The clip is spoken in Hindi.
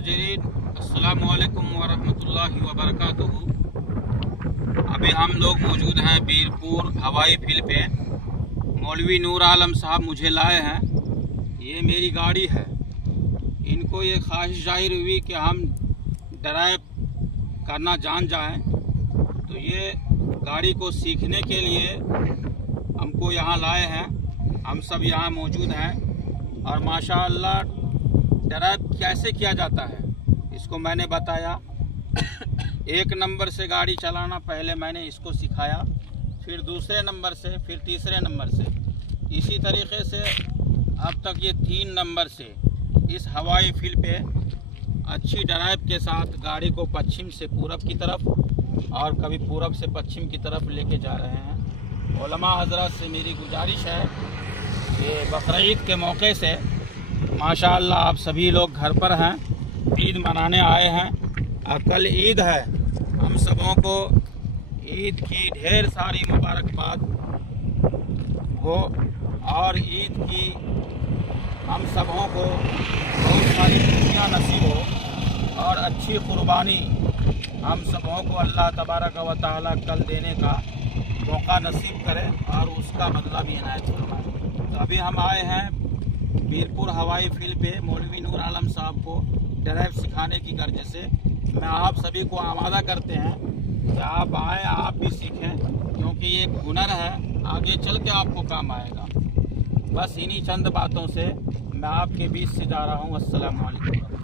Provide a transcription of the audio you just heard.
हाजिरीन, अस्सलामु अलैकुम वरहमतुल्लाहि वबरकातुहू। अभी हम लोग मौजूद हैं बीरपुर हवाई फील्ड पे। मौलवी नूर आलम साहब मुझे लाए हैं। ये मेरी गाड़ी है। इनको ये ख्वाहिश जाहिर हुई कि हम ड्राइव करना जान जाएं, तो ये गाड़ी को सीखने के लिए हमको यहाँ लाए हैं। हम सब यहाँ मौजूद हैं और माशाअल्लाह ड्राइव कैसे किया जाता है इसको मैंने बताया। एक नंबर से गाड़ी चलाना पहले मैंने इसको सिखाया, फिर दूसरे नंबर से, फिर तीसरे नंबर से, इसी तरीके से अब तक ये 3 नंबर से इस हवाई फील्ड पे अच्छी ड्राइव के साथ गाड़ी को पश्चिम से पूरब की तरफ और कभी पूरब से पश्चिम की तरफ लेके जा रहे हैं। उलमा हजरत से मेरी गुजारिश है कि बकरीद के मौके से माशाअल्लाह आप सभी लोग घर पर हैं, ईद मनाने आए हैं और कल ईद है। हम सबों को ईद की ढेर सारी मुबारकबाद हो और ईद की हम सबों को बहुत सारी खुशियाँ नसीब हो और अच्छी कुर्बानी हम सबों को अल्लाह तबारक व तआला कल देने का मौका नसीब करे और उसका बदला भी इनायत फरमाए। तो अभी हम आए हैं बीरपुर हवाई फील्ड पे मौलवी नूर आलम साहब को ड्राइव सिखाने की गर्ज से। मैं आप सभी को आमादा करते हैं कि आप आएँ, आप भी सीखें, क्योंकि ये एक हुनर है, आगे चल के आपको काम आएगा। बस इन्हीं चंद बातों से मैं आपके बीच से जा रहा हूँ। अस्सलाम वालेकुम।